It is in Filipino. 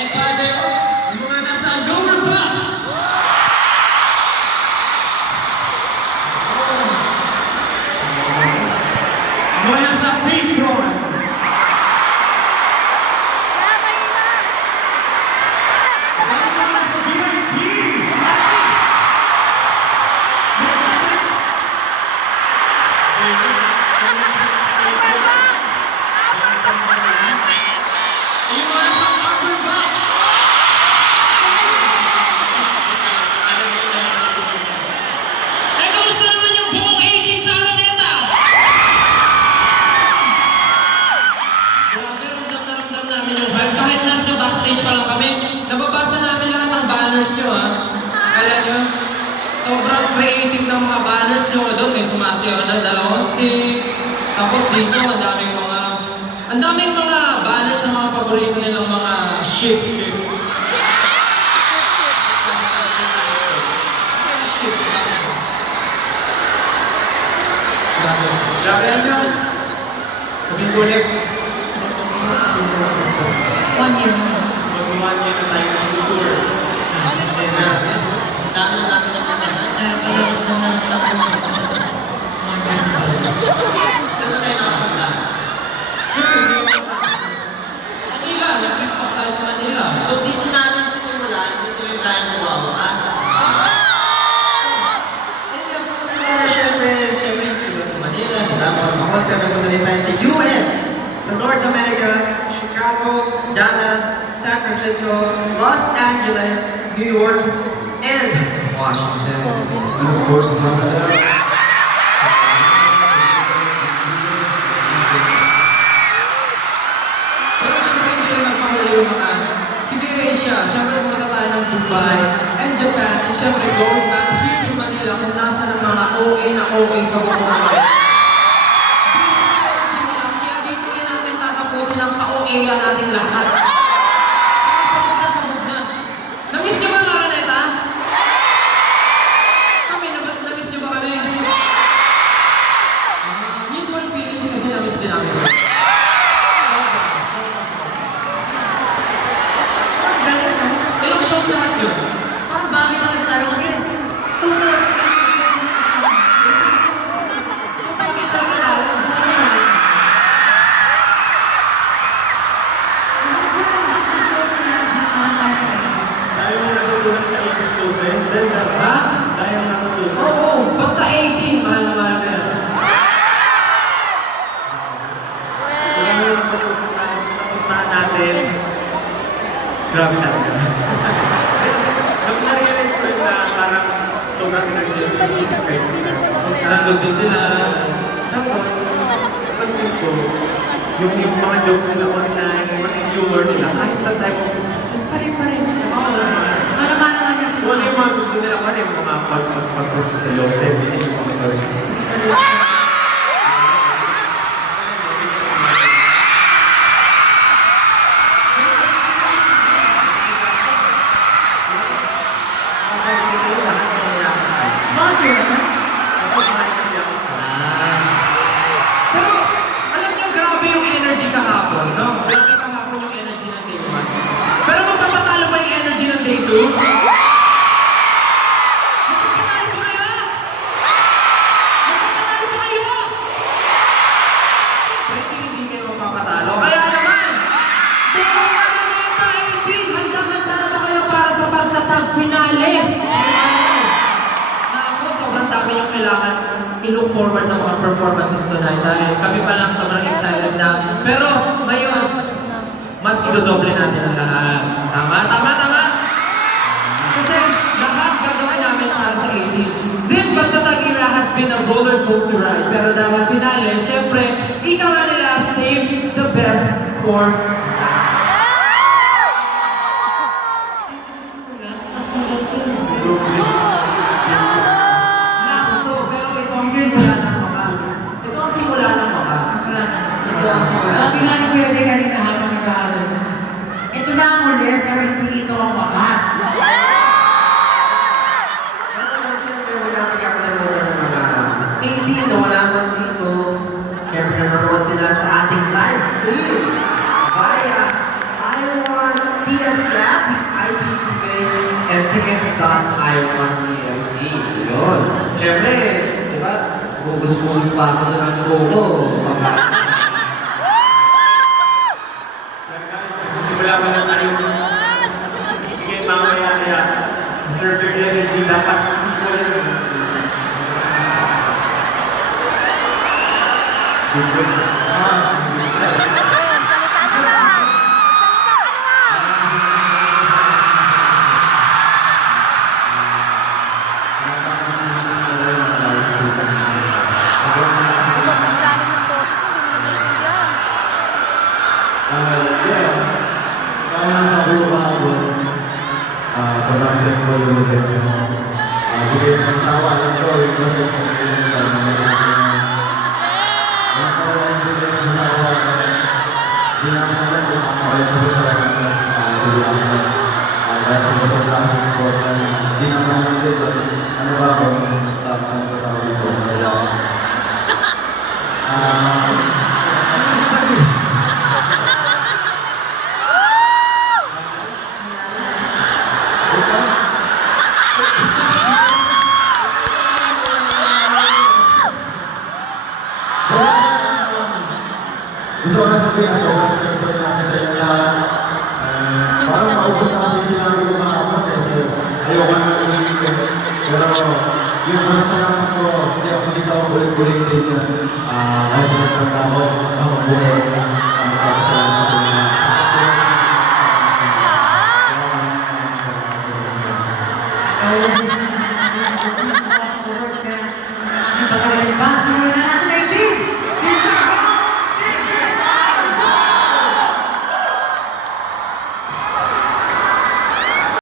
And Father, nyo. Doon may sumasayaw na dalawang stick. Tapos dito, ang daming mga... Ang daming mga banners ng mga paborito nilang mga shit, shit. Grabe. Grabe nyo. Sabihin ko ulit. One year na. Mag-one year na tayo ng tour. Grabe. Dami na natin napuntahan. Kaya kaya Francisco, Los Angeles, New York, and Washington. And of course, Canada. Nandun din sila. Tapos, pansin ko, yung, yung mga jokes nila online, yung mga humor nila, kahit sa tayo, pare-pare. Mana-mana lang yan Kung ano yung mga gusto nila, ano yung mga pag- pag- pag-post ko sa yun yung mga stories. Forward ng mga performances tonight dahil kami pa lang sobrang excited na. Pero ngayon, mas idodoble natin ang lahat. Tama? Tama? Tama? Kasi lahat gagawin namin para sa 18. This Pagtatag era has been a roller coaster ride. Pero dahil finale, syempre, ika nga nila, save the best for Sabi nga ni Kuya Jay kanina habang naghahanap, ito na ang uli, pero hindi ito ang wakas. Siyempre, wala natin kakalimutan ng mga 18 na wala man dito. Siyempre, nanonood sila sa ating live stream via I1 TFC app, IPTV, and tickets.i1TFC. Yun. Siyempre, di ba, bubus-bubus pa ako ng polo. Pag Gusto ko na sabihin, natin sa inyo parang maubos na kasi ayoko naman ulitin. Pero yung mga salamat ko, hindi ako mag-isa ako ulit-ulitin yan. Ah, kahit sa magtanda ako, ako buhay.